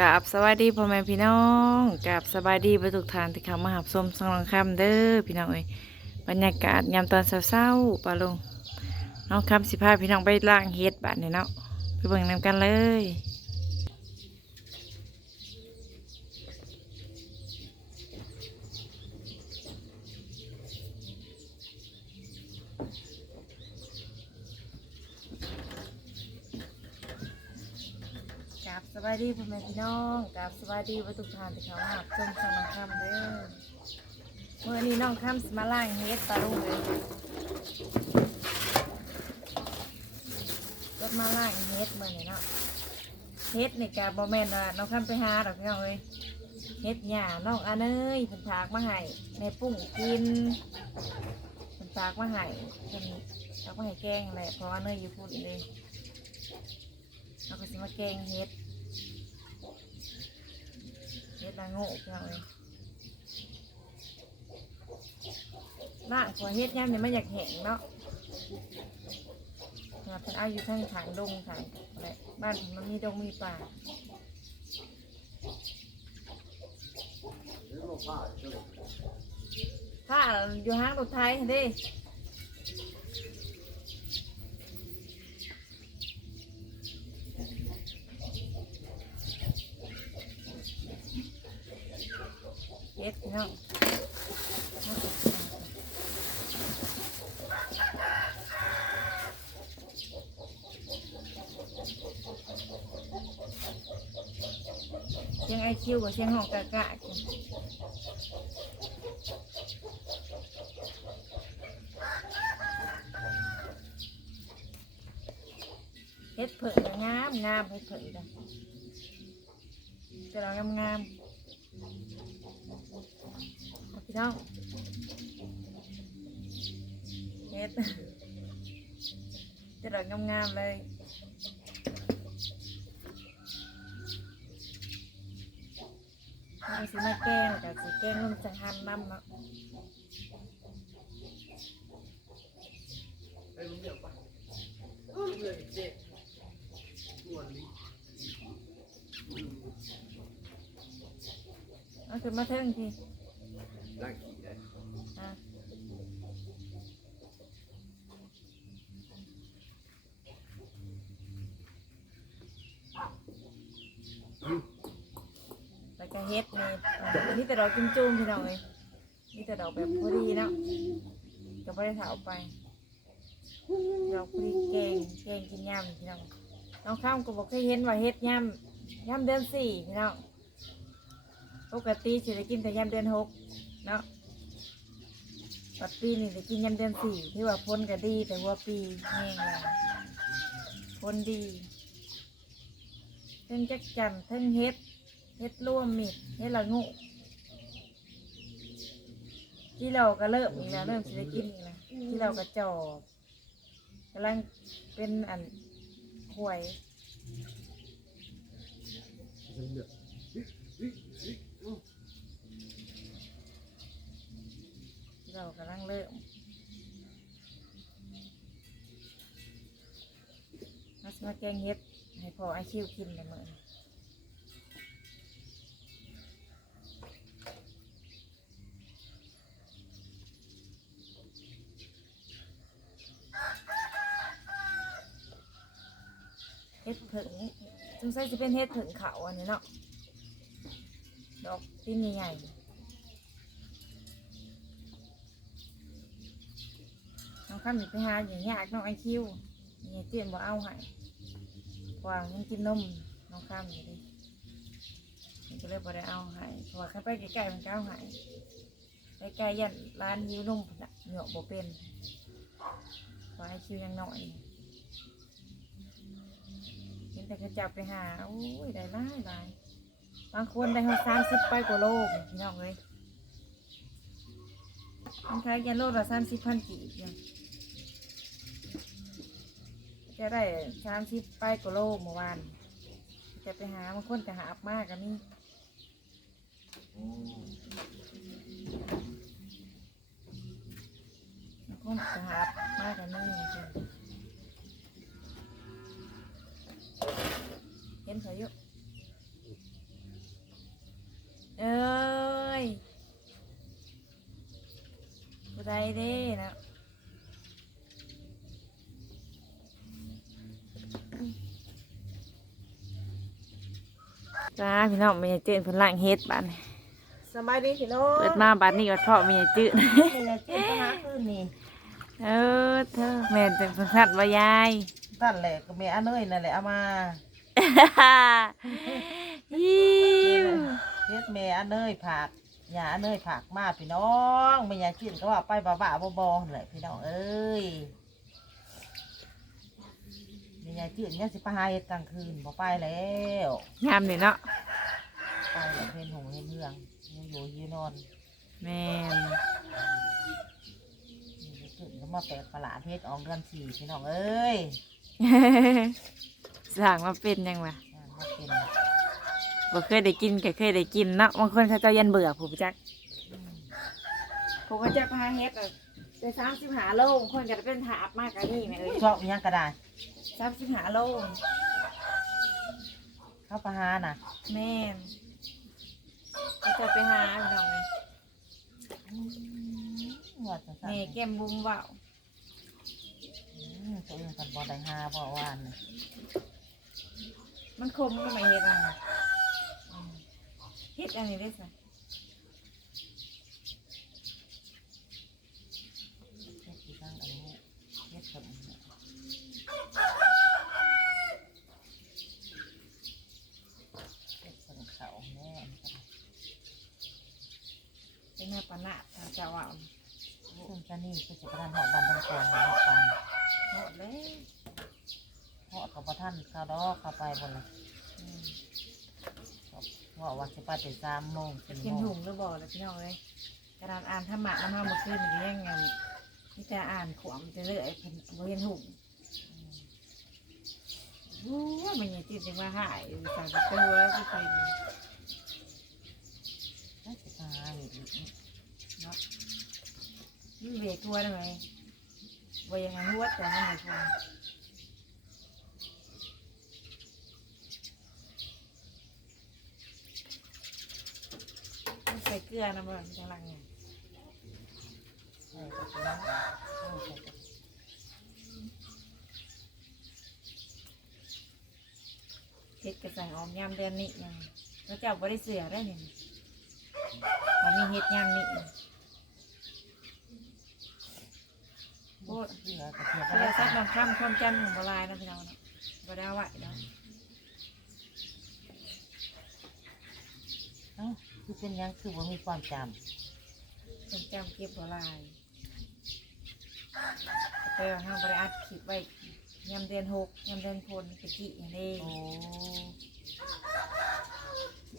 กับสวัสดีพ่อแม่พี่น้องกับสบายดีประทุกทานที่เขามาหับส้มสังลังคำเด้อพี่น้องเอ้ยบรรยากาศยามตอนเศร้าๆปลาลงน้องคำสิพาพี่น้องไปล่างเฮ็ดบาดนี่เนาะไปเบิ่งนำกันเลย กัสดีพ่อแม่พี่น้องกับสบายดีไปทุทานที่เขามาหับส้มสังลังคำเด้อเมื่อนี้น้องคำสมาล่างเฮ็ดปลาลุงเลยรถมาล่างเฮ็ดเมาเนี่ยเนาะเฮ็ดนี่กะบ่แม่นว่าน้องคันไปหาดอกพี่น้องเอ้ยเฮ็ดหญ้าน้องอันเอ้ยเพิ่นฝากมาให้ในปุ้งกินเพิ่นฝากมาให้เพิ่นฝากมาให้แกงแหละเพราะว่าเนยอยู่พุ่นเลยเราก็สิมาแกงเฮ็ด ฮ็ดละโง่พี่น้องเอ้ยล่างหัวเฮ็ดย่ำเนี่ยมันอยากแห้งเนาะครับเป็นอายุทั้งทางดงทางอะบ้านผมมันมีดงมีป่าถ้าอยู่ห้างรถไทยเด้ ดพี่น้องเสียงไอคิวกับเสียงห้องกะกะกูเฮ็ดเผิ่งก็งามงามเฮ็ดเผิ่งจ้ะจะเรางามงามเอาพี่ น้องเฮ็ดจะเรางามงามๆเลยเอาสิมาแกงจากสิแกงลมจังหันน้ำเนาะเอาขึ้นมาเทิงที ร่างขี่ได้ อะแล้ว ก็เฮ็ดนี่อะนี่แต่ดอกจุ่มๆพี่น้องเอ้ยนี่แต่ดอกแบบพอดีเนาะก็ไม่ได้ถาเอาไปดอกพอดีแกงแกงกินยำพี่น้องน้องข้ามก็บอกเคยเห็นว่าเฮ็ดยำยำเดือนสี่พี่น้องปกติสิได้กินแต่ยำเดือนหกเนาะปัดปีนี่ได้กินยำเดือนสี่ที่ว่าพ้นก็ดีแต่ว่าปีแห้งแล้วพ้นดีเทั้งจักจันเทั้งเฮ็ด เฮ็ดร่วมมิดเฮ็ดละงูที่เราก็เริ่มอีกแล้วเริ่มสิได้กินอีกแล้วที่เราก็จอบกำลังเป็นอันหวยเรากำลังเริ่มมาสมาแกงเฮ็ดให้พอไอคิวกินละมื้อนี้ เฮ็ดผึ่ง สงสัยจะเป็นเฮ็ดผึ่งเขาอันนี้เนาะดอกตีนใหญ่ๆน้องข้ามอยู่ไปหาอย่างยากน้องไอคิวเนี่ยเจียนบ่เอาให้เพราะว่ายังกินนมน้องข้ามอยู่ดิมันก็เลยบ่ได้เอาให้เพราะว่าข้าไปใกล้ๆมันก็เอาให้ใกล้ๆยันร้านหิวนมพุ่นน่ะเหงาะบ่เป็นเพราไอคิวยังน้อย แต่เขาจับไปหาโอ้ยได้หลายหลายบางคนได้เขาสามสิบไปกว่าโลพี่น้องเลยมันขายยันโลละสามสิบพันกี่ยจะได้สามสิบไปกว่าโลเมื่อวาน จะไปหาบางคนจะหาอับมากกันนี่บางคนจะหาอับมากกันนี่ เห็นเขาอยู่เอ้ยอะไรเดินะจ้าพี่น้องมีจนพลังเฮ็ดบ้านสบายดีพี่น้องเปิดมาบ้านนี้วัดพ่อมีจืดเออเธอแม่เป็นสัตว์ใบใหญ่ นั่นแหละก็แม่อาเนยนั่นแหละเอามาอิ้วเฮ็ดแม่อาเนยผักยาอาเนยผักมาพี่น้องแม่ยายจิ้มก็ว่าไปบ้าๆบอๆนั่นแหละพี่น้องเอ้ยแม่ยายจิ้มเนี่ยสิไปหาเฮ็ดกลางคืนบ่ไปแล้วงามนี่เนาะไปแล้วเพิ่นหงเฮ็ดเมืองอยู่อยู่อยู่นอนแม่นนี่จิ้มก็มาแปลกประหลาดเฮ็ดออกเดือนสี่พี่น้องเอ้ย สั่งมาเป็นยังวะอ่ามาเป็นบ่เคยได้กินก็เคยได้กินเนาะบางคนเขาเจ้ายันเบื่อผู้จักอืมผมก็จะพาเฮ็ดอะได้สามสิบหาโลบางคนก็จะเป็นถาบมากกว่านี่แม่เอ้ยชอบอิหยังก็ได้สามสิบหาโลเข้าไปหาน่ะแม่นก็จะไปหาพี่น้องเลยว่าจะสั่งแม่แก้มบุ้งว่า วอืมตัวเองกันบ่ได้หาบ่วานนี่มันคมก็ไม่เฮ็ดอะอืมเฮ็ดอันนี้ได้สิเฮ็ดสิสั่งอันนี้เฮ็ดกับอันนี้เฮ็ดส่งเขาแน่อันนี้ก็ได้เป็นแม่ปานะถ้าเจ้าว่า ซึ่งจะนี่ก็จะประทานหอดบันทังกองหอดปัน หมดเลยหอดกับประท่านข้าวดอกเข้าไปบนเลยอืมว่าว่าสิไปถึงสามโมงสี่กินโมถุงงหรือบ่เลยพี่น้องเลยกระดานอ่านธรรมะน้ำมาเมื่อคืนนี่ยังไงนี่จะอ่านขวามจะเลื่อยเพิ่นบ่เห็นถุงโอ้ยมันยังติดยังมาหายอยู่สามสิบตัวก็เคยมีน่าสิพาเห็ดอีกเนาะมันเวทัวได้ไหม ว่ายังไงหัวแต่มันไม่ทัวมันใส่เกลือนะมันจังหลังไงใช่ก็คือว่าเอาใส่กับเฮ็ดกระสังออมยามเดือนนี้ยังแล้วเจ้าบริเสือได้เนี่ยมันมีเฮ็ดยามนี้ โอ้ยเหลือกระเทียมโทรศัพท์บางคำความจำของโบราณนะพี่น้องเนาะบ่ได้เอาไว้เนาะเอ้าคือเป็นหยังคือว่ามีความจความจำเก็บโบราณไปเอาห้างบริอัดคลิปไว้ยามเดือนหกยามเดือนพลตะกี้อย่างนี้ำโอ้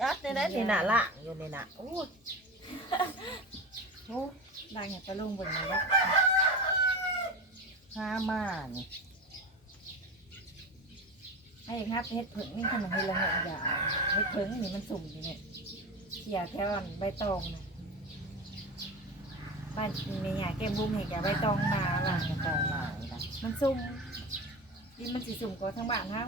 ยัดในนั้นนี่น่ะล่างอยู่นี่น่ะโอ้ยโอ้ได้เห็นปลาลุงเบนเลย ว่าข้ามานี่ให้ครับเฮ็ดผึ่งนี่ขนมเฮลงเงอย่าเฮ็ดผึ่งนี่มันสุ่มอยู่เนี่ยเสียแค่วันใบตองนะบ้านในหยาแก้มบุ้มเห็นแกใบตองมาล่าว่ะงจะต้องหลายนะมันสุ่มดินมันสิสุ่มกว่าทั้งบ้านเฮา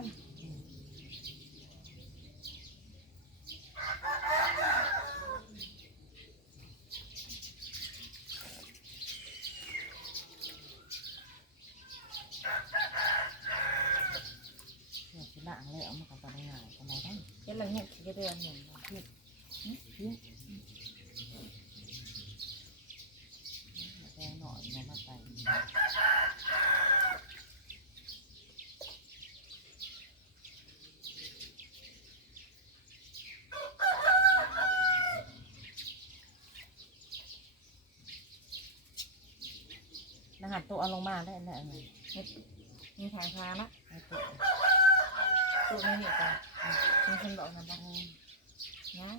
เดี๋ยวสิล่างเลยเอามากับปลาหงายกันไหนได้ เฮ็ดละเงียบสิเดือนหนึ่งเพี้ยเพี้ยแดงหน่อยมามาใส่รหัสตัวเอาลงมาได้แล้วไงเฮ็ดมีทางพานะตัวตู้ไม่มีกันมีคนบอกนะ บ้างนะ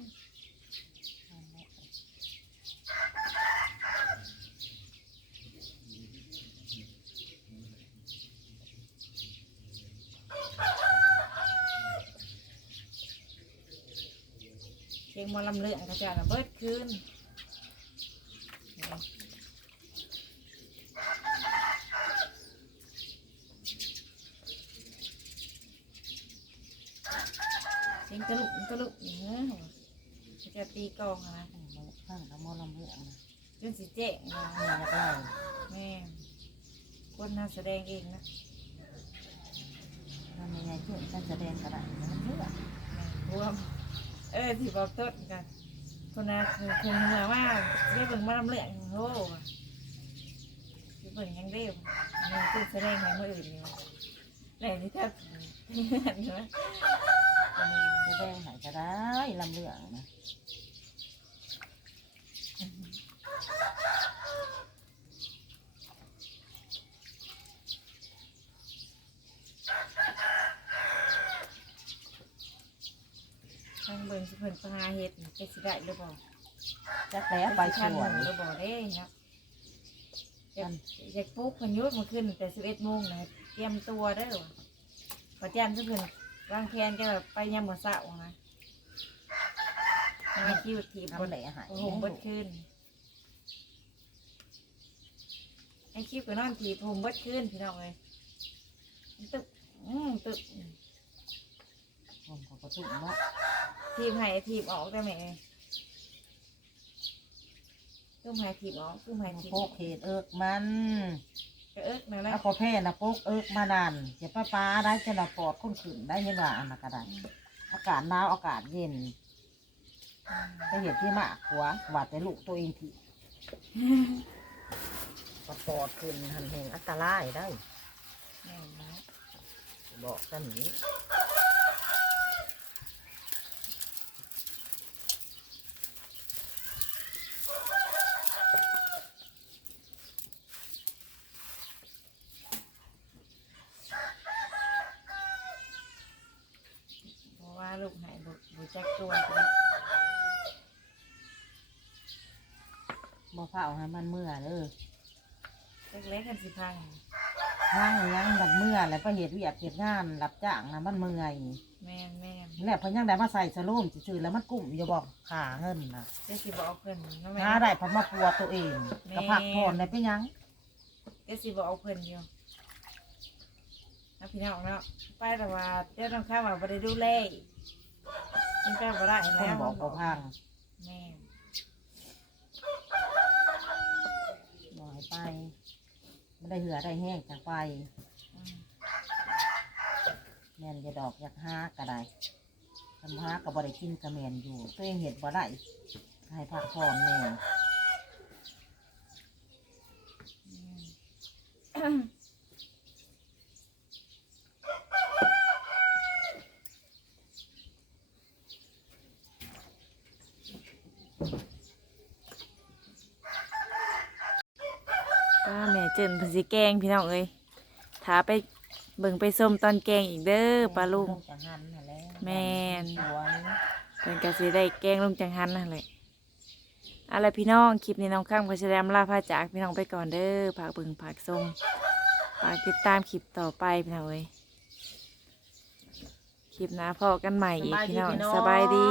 เชียงหมอลำเลืองกระจายระเบิดขึ้นเสียงตะลุก จนสิเจ๊งนะแม่อยากไล่แม่คนน่าแสดงเองนะทำยังไงเพื่อนการแสดงกระไรมันเลือกแม่รวม เออที่บอกต้นกันคนน่ะคือคือเมื่อว่าได้เบิ่งมาลำเลืองโอ้ที่เบิ่งยังเร็วมันคือแสดงในมืออื่นอยู่แหล่นี่ถ้าเห็นไหมแสดงใหายกระได้ลำเลืองนะ ทางเบิ่งสิเพิ่นพาเฮ็ด จะสิได้หรือเปล่าจักแล้วไปสทันวนหรือเปล่าเด้เนาะอยากอยากปลุ๊กมันยุดมาขึ้นแต่สิบเอ็ดโมงนะเตรียมตัวเด้หรอพอแจันทร์สิเพิ่นวางแผนจะแบบไปยามมื้อเช้านะมาคิวถีบบนทำแหล่หายโอ้โหบดขึ้นไอ้คิวก็นอนถีผมบดขึ้นพี่น้องเลยตึกอืมตึก ผมขอกระตุ้นว่าทีบให้ทีบออกได้ไหมตุ้มให้ทีบออกตุ้มให้ทีบโปออกกเหตุเอิกมันก็เอิกนั่นแหละถ้าพอแพ้นะโปกเอิกมานันเจ็บป้าป้าได้จะระปอดคนขึ้นได้ยังว่าอันนั้นก็ได้อากาศหนาวอากาศเย็นไปเห็นที่มากหัวหวาดแต่ลูกตัวเองทีปอดปอดขึ้นหันแห่งอันตรายได้แม่นนะบอกกันนี้ เพราะว่าลูกหายบุ บุจักตัวไปบ่เผาให้มันเมื่อเด้อเล็กๆกันสิพังทางยังบัดเมื่อแล้วไปเหตุเวียกเหตุงานรับจ้างนะมันเมื่อยแม่นแม่นแล้วเพิ่นยังได้มาใส่สโลมซื่อๆแล้วมันกุ้มอย่าบอกขาเงินนะเจะสิบอกเพิ่นเนาะแม่หาได้เพอมาปัวตัวเองแม่ก็พักผ่อนได้ไปยังเจะสิบอกเพิ่นอยู่นะพี่น้องเนาะไปแต่ว่าเจ้าต้องข้ามว่าบ่ได้ดูแล มันก็บ่ได้คแล้นวบอกบ่พังแม่นบ่ให้ไปไม่ได้เหือได้แห้งจากไปอืมแม่นจะดอกอยากหาก็ได้ทำหาก็บ่ได้กินกระแมนอยู่ตัวเองเห็ดบ่ได้ให้พักผ่อนแน่ อืม ป้าแม่เจินเพิ่น สิแกงพี่น้องเอ้ยถาไปเบิ่งไปส้มตอนแกงอีกเด้อปลาลุง จังหันนั่นแหละแม่น สวยเพิ่นก็สิได้แกงลุงจังหันนั่นแหละเอาล่ะไรพี่น้องคลิปนี้น้องข้างก็สิได้อำลาพาจากพี่น้องไปก่อนเด้อฝากเบิ่งฝากส้มฝากติดตามคลิปต่อไปพี่น้องเอ้ยคลิปหน้าพอกันใหม่อีกพี่น้องสบายดี